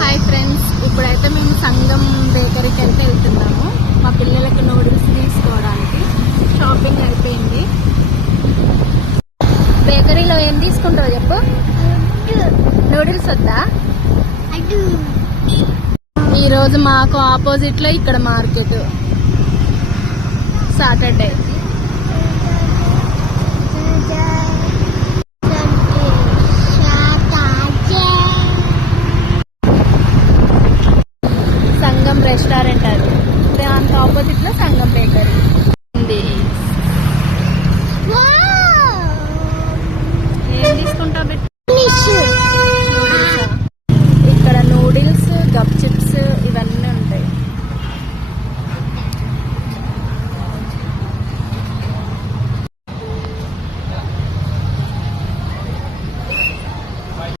Hi friends, ఇప్పుడైతే మేము సంగం బేకరీకి అయితే వెళ్తున్నాము. మా పిల్లలకి నూడిల్స్ తీసుకోవడానికి. షాపింగ్ అయిపోయింది. బేకరీలో ఏం తీసుకుంటావు చెప్పు. నూడిల్స్ వద్దా? ఈరోజు మాకు ఆపోజిట్లో ఇక్కడ మార్కెట్. సాటర్డే సంగం రెస్టారెంట్, అది దానికి ఆపోజిట్లో సంగం బేకరీ.